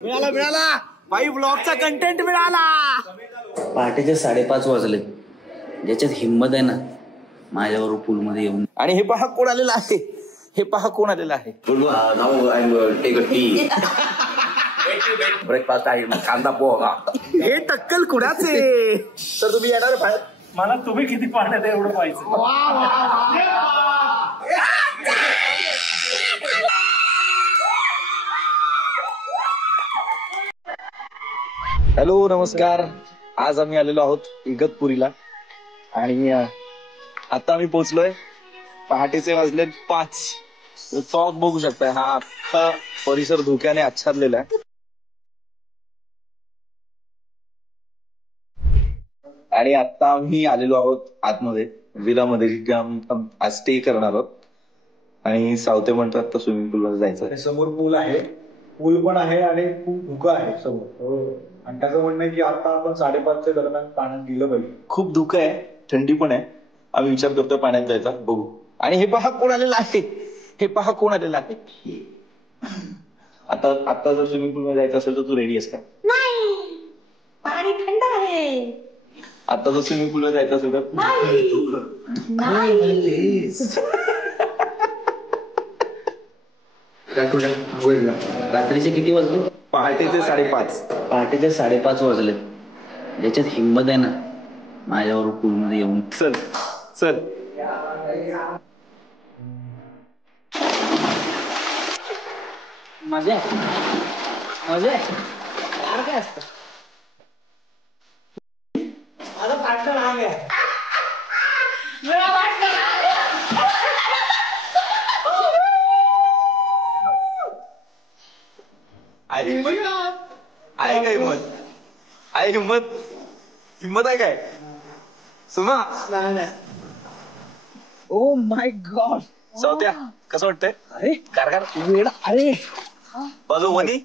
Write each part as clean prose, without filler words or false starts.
मिळाला मिळाला भाई, ब्लॉगचा कंटेंट मिळाला. पहाटेचे 5:30 वाजले. ज्याच्यात हिंमत आहे ना माझ्यावर पूल मध्ये येऊन. आणि हे पहा कोण आलेलं आहे, हे पहा कोण आलेलं आहे. ब्रेकफास्ट आहे कांदा पोहा. हे टक्कल कुणाचे. तर तुम्ही येणार बाहेर. मला तुम्ही किती पाहण्यात एवढं पाहिजे. हॅलो नमस्कार. आज आम्ही आलेलो आहोत इगतपुरीला आणि आता आम्ही पोहोचलोय. पहाटेचे वाजले 5. फॉग बघू शकताय. हा अख्खा परिसर धुक्याने आच्छादलेला आहे. आणि आता आम्ही आलेलो आहोत आतमध्ये विलामध्ये, जिथे आम्ही आज स्टे करणार आहोत. आणि सावते म्हणतात तर स्विमिंग पूल मध्ये जायचं. समोर पूल आहे, पूल पण आहे आणि खूप धुकं आहे समोर. आणि त्याचं म्हणणं आहे की आता आपण 5:30च्या दरम्यान पाण्यात गेलं पाहिजे. खूप धुकं आहे, थंडी पण आहे. आम्ही विचार करतोय पाण्यात जायचा. बघू. आणि हे पहा कोण आलेलं आहे, हे पहा कोण आलेलं आहे. आता जर स्विमिंग पूल मध्ये जायचं असेल तर तू रेडी आहेस का? नाही, पाणी थंड आहे. आता जर स्विमिंग पूल मध्ये जायचं असेल तर रात्रीचे किती वाजले? पहाटेचे 5:30. पहाटेचे 5:30 वाजले. ज्याच्यात हिंमत आहे ना माझ्यावर पूल मध्ये येऊन. चल चल. मजा मजा काय असतं. माझा पार्टनर हा आहे. आहे काय हिंमत? आहे हिंमत? हिंमत आहे काय सुमा? Oh my God. सावत्या कसं वाटतंय? अरे कारखाना वेडा. अरे बाजू वनी.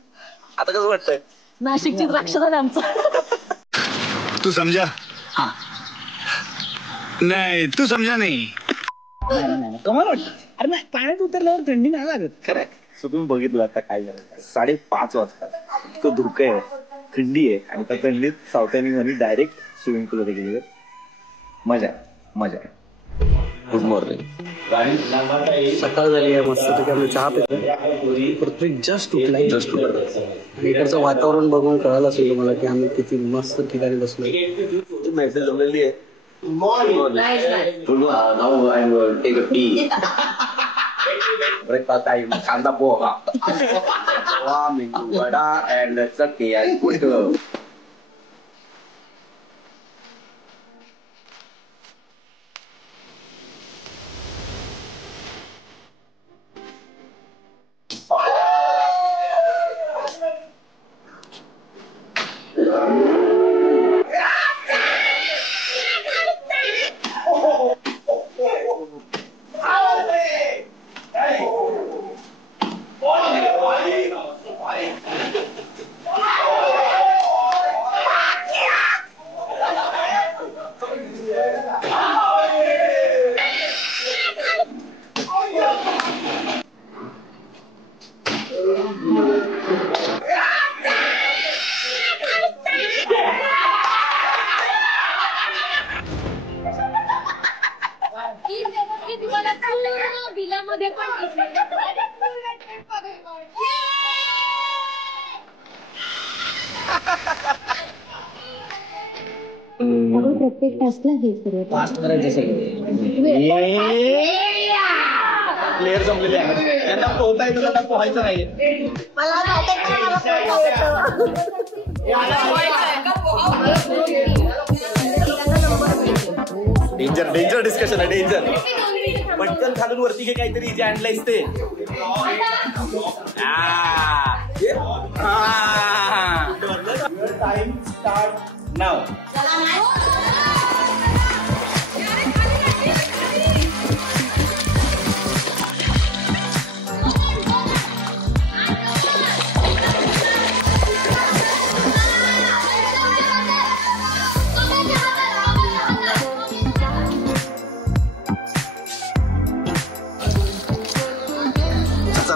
आता कसं वाटतंय? नाशिकची द्राक्ष झाले आमचं. तू समझा? नहीं तू समझा नहीं. कमाल वाटत. अरे नाही, पाण्यात उतरल्यावर थंडी नाही लागत. खरंय. सो तुम्ही बघितलं आता काय झालं. 5:30 वाजता इतकं धुकं आहे, थंडी आहे. आणि त्या थंडीत सावत्यानी म्हणे डायरेक्ट स्विमिंग पूल मध्ये गेले. मजा मजा. Good morning. सकाळ झाली आहे, मस्त पैकी आम्ही चहा पितो. पृथ्वी जस्ट उठलाय. आणि इकडचं वातावरण बघून कळालं असेल तुम्हाला की आम्ही किती मस्त ठिकाणी बसलो. मेसेज जमलेली आहे. ब्रेकफास्ट आहे कांदा पोहा. मेंदू वडा अँड चटणी आणि कुठं. बिलामध्ये पण प्रत्येक टास्कला हे सर्व पास करायचे सगळे. प्लेअर जमलेले आहेत. त्यांना पोहता येतं, त्यांना पोहायचं नाहीये. डेंजर डेंजर डिस्कशन आहे. डेंजर. पटकन खालून वरती घे काहीतरी जे आणलंयस ते. टाइम स्टार्ट नाव.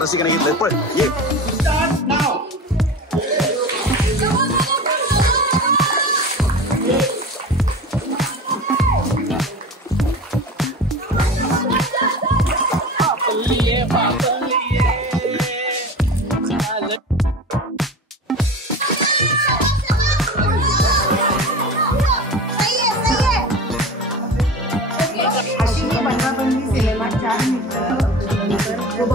रसिकाने घेतलंय. पण ये. तर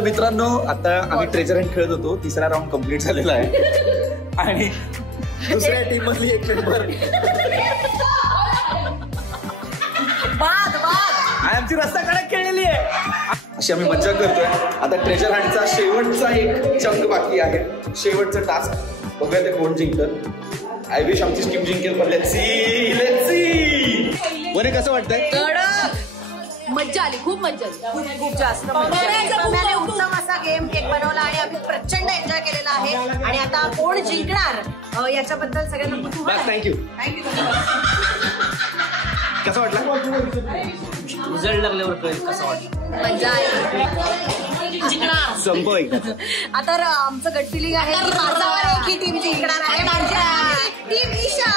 मित्रांनो, आता आम्ही ट्रेजर हंट खेळत होतो. तिसरा राऊंड कम्प्लीट झालेला आहे आणि दुसऱ्या टीम मधली एक मेंबर आमची रस्ता कडक खेळलेली आहे. अशी आम्ही मज्जा करतोय. आता ट्रेजर हंटचा शेवटचा एक चंक बाकी आहे, शेवटचा टास्क. बघूया ते कोण जिंकतं. आय विश आमची टीम जिंकेल, पण लेट्स सी. बरे कसं वाटतंय? मज्जा आली, खूप मज्जा आली, खूप जास्त पवनाने उत्तम असा गेम एक बनवला आणि आम्ही प्रचंड एन्जॉय केलेला आहे. आणि आता कोण जिंकणार याच्याबद्दल सगळ्यांना कुतूहल आहे. थँक्यू. कसं वाटलं? रिझल्ट लागल्यावर कळेल कसं वाटलं. मज्जा आली. जिंकणार संपव एकदा. आता आमचं गट फिलिंग आहे की माझ्यावर एक ही टीम जिंकणार आहे, माझी टीम ईशा.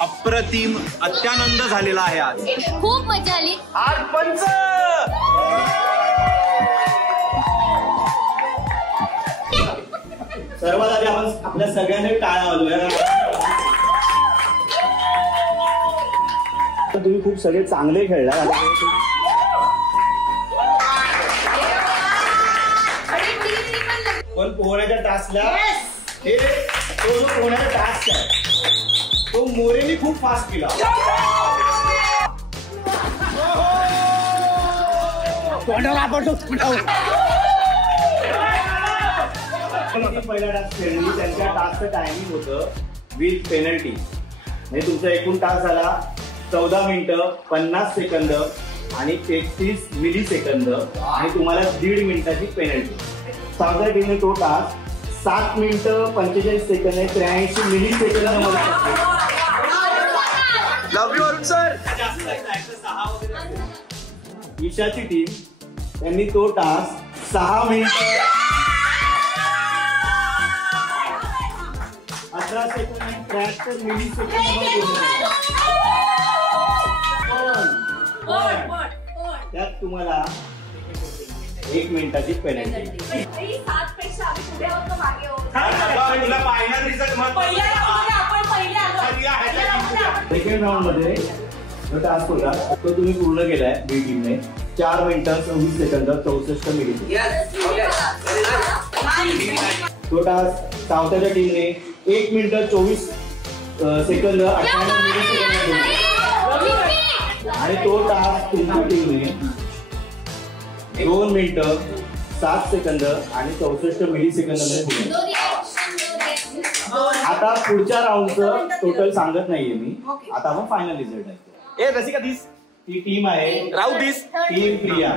अप्रतिम अत्यानंद झालेला आहे आज. खूप मज्जा आली. आज पंच सर्वात आधी आपण आपल्या सगळ्यांनी टाळ्या वाजवूया. तुम्ही खूप सगळे चांगले खेळला. पण पोहण्याच्या टास्कला तो जो पोहण्याचा टास्क आहे तो मोरेनी खूप फास्ट केला. पहिला टास्क खेळली, त्यांच्या टास्कचं टायमिंग होतं विथ पेनल्टी. म्हणजे तुमचा एकूण टास्क झाला 14 मिनिटं 50 सेकंद आणि 33 मिली सेकंद आणि तुम्हाला 1.5 मिनिटाची पेनल्टी. सावधान टीमने तो टास्क 7 मिनिटं 45 सेकंद 83 मिली सेकंद मध्ये. लव यू अरुण सर. ईशाची टीम त्यांनी तो टास्क 6 मिनिटं 18 सेकंद आणि 73 मिली सेकंद. त्यात तुम्हाला 1 मिनिटाची पेनल्टी. सेकंड राऊंड मध्ये जो टास्क होता तो तुम्ही पूर्ण केलाय बी टीमने. 4 मिनिटं 24 सेकंद 64 मिली. तो टास्क सावताच्या टीमने 1 मिनिटं 24 सेकंद 98 मिली सेकंद. आणि तो टास्क तुमच्या टीमने 2 मिनिटं 7 सेकंद आणि 64 मिली सेकंद मध्ये. आता पुढच्या राऊंडचं टोटल सांगत नाहीये मी. आता आपण फायनल रिझल्ट आहे. ए रसिका दिस. ती टीम आहे राहू दिस. टीम प्रिया.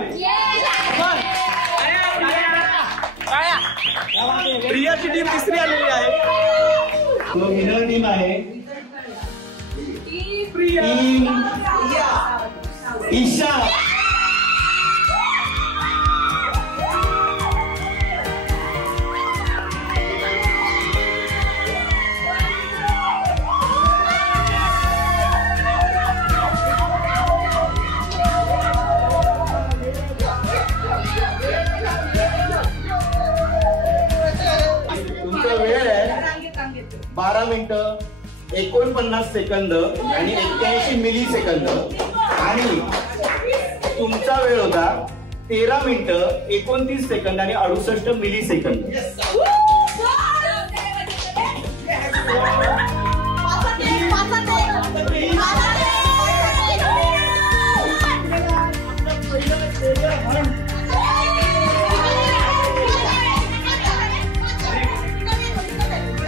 प्रियाची टीम तिसरी आलेली आहे. तो विनर टीम आहे टीम ईशा. तुमचा वेळ आहे 12 मिनिटं 49 सेकंद आणि 81 मिली सेकंद. आणि तुमचा वेळ होता 13 मिनिटं 29 सेकंद आणि 68 मिली सेकंद.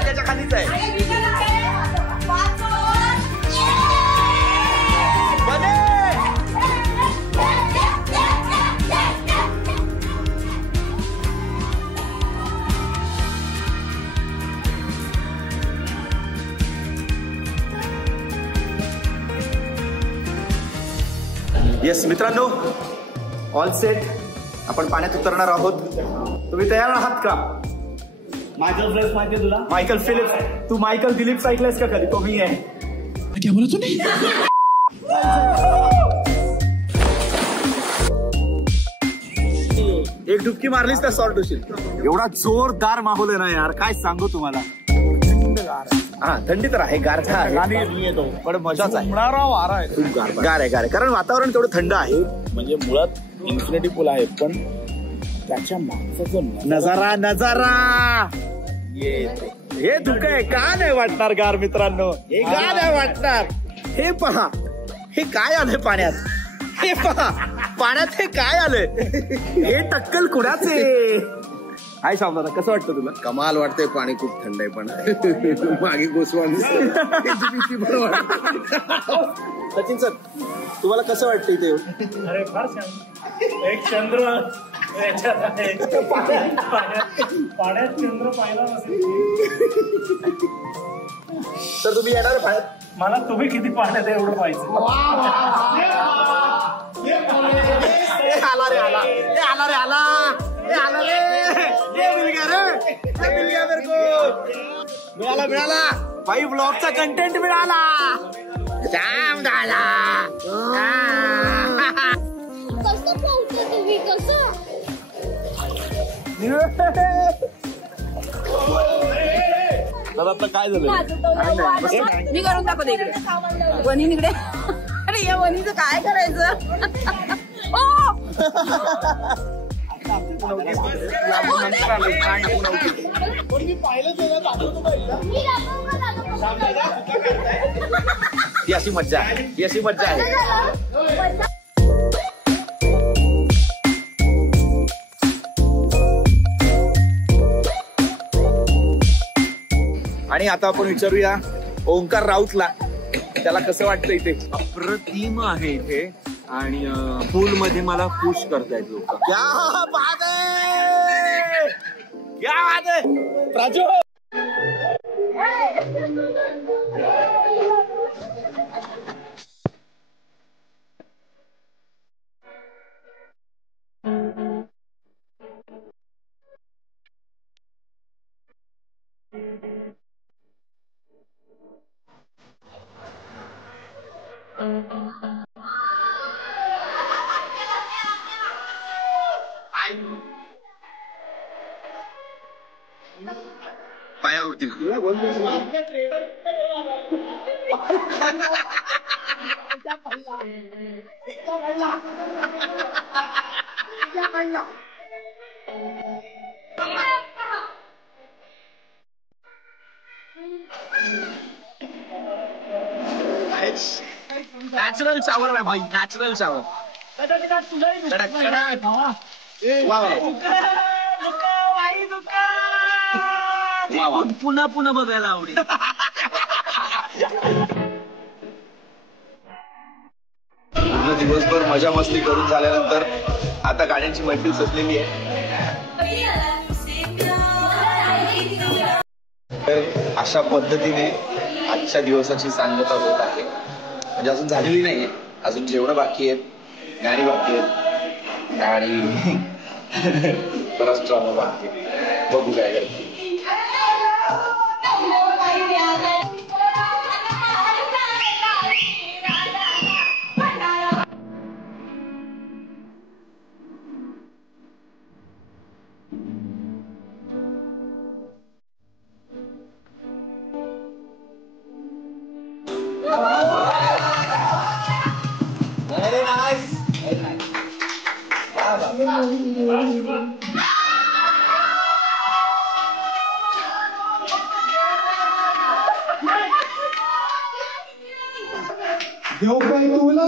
त्याच्या खालीच आहे. येस मित्रांनो, ऑल सेट. आपण पाण्यात उतरणार आहोत. तुम्ही तयार आहात का? मायकल फेलिप्स माहिती तुला? Michael Phillips. तू मायकल दिलीप ऐकलंयस का कधी? तो मी आहे. क्या बोला तूने? एक डुबकी मारलीस तर सॉर्ट होशील. एवढा जोरदार माहोल आहे ना यार, काय सांगू तुम्हाला. हा थंडी तर आहे, गारठा आहे, पण मजाच आहे. वारा आहे, खूप गार आहे कारण वातावरण तेवढं थंड आहे. म्हणजे मुळात इन्फिनिटी पूल आहे, पण त्याच्या मागचा जो नजारा हे धुकं आहे. का नाही वाटणार गार मित्रांनो, हे का नाही वाटणार. हे पहा, हे काय आलंय पाण्यात. हे पहा पाण्यात हे काय आलंय. हे टक्कल कुणाचे. काय सांगतो ना, कसं वाटतं तुला. कमाल वाटतंय, पाणी खूप थंड आहे, पण मागे गोस्वामी सचिन सर, तुम्हाला कसं वाटतं इथे. अरे फार छान. एक चंद्र पाण्यात चंद्र पाहिला नसेल तर तुम्ही येणार आहे पाण्यात. मला तुम्ही किती पाण्यात आहे एवढं पाहिजे. आला रे आला, आला रे आला, आला रे, मिल गया मेरे को. मिळाला भाई, ब्लॉगचा कंटेंट मिळाला. जाम झाला. कसं पोहतो तुम्ही कसं. दादा आता काय झालं. मी करून दाखवते इकडे वनी इकडे. अरे या वनीचं काय करायचं. ही अशी मज्जा आहे. आणि आता आपण विचारूया ओंकार राऊतला, त्याला कसं वाटतं इथे. अप्रतिम आहे इथे आणि पूल मध्ये मला पुश करतायत लोक. क्या बात है प्राजू. पायावरती नॅचरल शावर आहे भाई, नॅचरल शावर. पुन्हा बघायला आवडेल. पूर्ण दिवसभर मजा मस्ती करून झाल्यानंतर आता गाड्यांची मैफिल सजलेली आहे. तर अशा पद्धतीने आजच्या दिवसाची सांगता होत आहे. म्हणजे अजून झालेली नाहीये, अजून जेवणं बाकी आहेत, गाणी बाकी आहेत, गाणी बराच ड्रामा बाकी आहे. बघू काय करते. देव काय तुला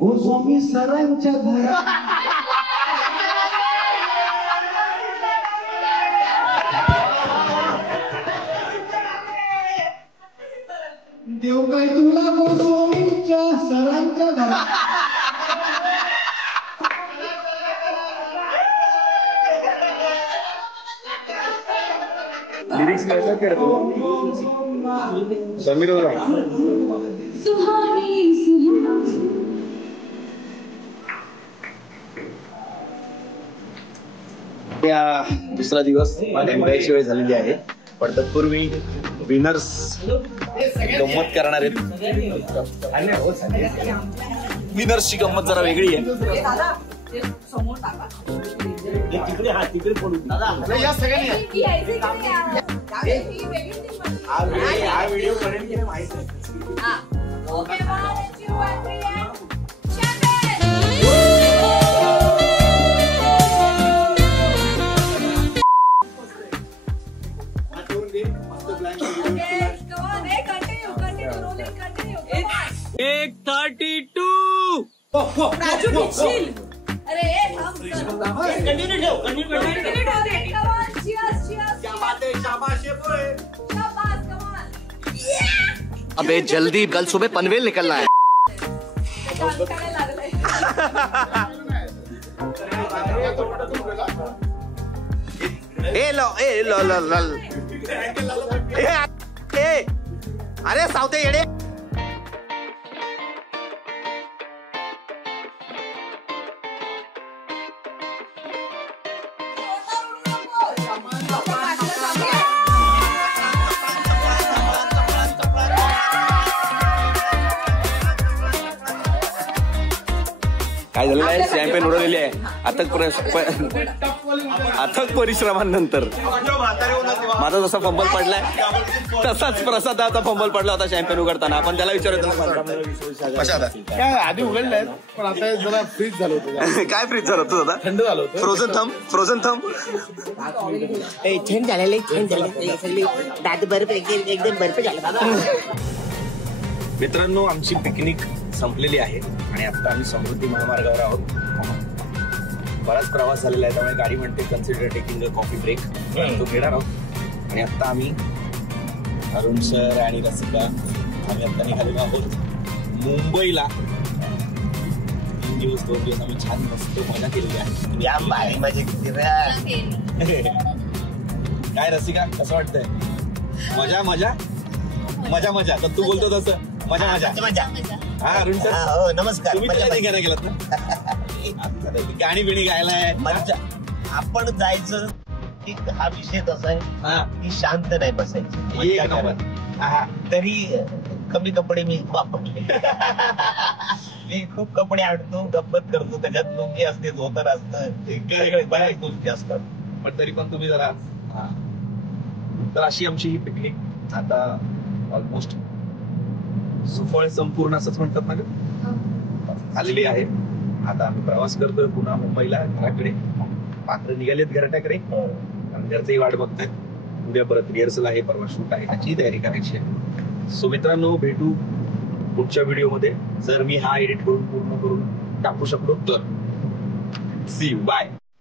गोस्वामी सरांच्या घरात. देव काय तुला गोस्वामीच्या सरांच्या घरात. लिरिक्स कैसा करतो समीर होगा. दुसरा दिवस निघायची वेळ झालेली आहे, पण तत्पूर्वी विनर्स गंमत करणार आहेत. विनर्सची गंमत जरा वेगळी आहे. दादा ते समोर टाका तिकडे पडू या सगळ्यांनी हा व्हिडिओ करेन की नाही माहित नाही. ओके 1 2 3 एक 32. राजू निश्चिल अरे अबे जल्दी, कल सुबह पनवेल निकलना है. अरे सावते येडे. काय झालेलं आहे, शॅम्पेन उडवलेली आहे. अथक परिश्रमांनंतर माझा जसा फंबल पडलाय तसाच प्रसादाचा फंबल पडला होता शॅम्पेन उघडताना. आपण त्याला विचारत काय आधी उघडलंय पण आता जरा फ्रीज झालं होतं. काय फ्रीज झालं होतं दादा? थंड झालं होतं. फ्रोझन थंब थंड झालेलं दात बर्फ एकदम बर्फ झाला. मित्रांनो, आमची पिकनिक संपलेली आहे आणि आता आम्ही समृद्धी महामार्गावर आहोत. बराच प्रवास झालेला आहे, त्यामुळे गाडी म्हणते consider taking a coffee break. तो घेणार आहोत. आणि आता आम्ही अरुण सर आणि रसिका आम्ही आता निघालेलो आहोत मुंबईला. 2 दिवस आम्ही छान मस्त मजा केलेली आहे. काय रसिका, कसं वाटतंय? मजा मजा मजा मजा. तर तू बोलतो तसं मजा मजा. हा अरुण सर, नमस्कार. तुम्ही त्याला नाही घ्यायला गेलात ना? गाणी बिणी गायला आहे. आपण जायचं की हा विषय तसा आहे की शांत नाही बसायचं. एक नंबर. तरी कमी कपडे मी वापरले. मी खूप कपडे आणतो, गप्पत करतो, त्याच्यात लुंगी असते, धोतर असतं, बऱ्याच गोष्टी असतात. पण तरी पण तुम्ही जरा तर अशी आमची ही पिकनिक आता ऑलमोस्ट सुफळ संपूर्ण असंच म्हणतात ना आलेली आहे. आता आम्ही प्रवास करतोय पुन्हा मुंबईला घराकडे. पात्र निघालेत घराट्याकडे आणि घरचंही वाट बघतायत. उद्या परत रिहर्सल आहे, परवा शूट आहे, त्याची तयारी करायची आहे. सो मित्रांनो, भेटू पुढच्या व्हिडिओमध्ये. जर मी हा एडिट करून पूर्ण करून टाकू शकलो तर. See you, bye.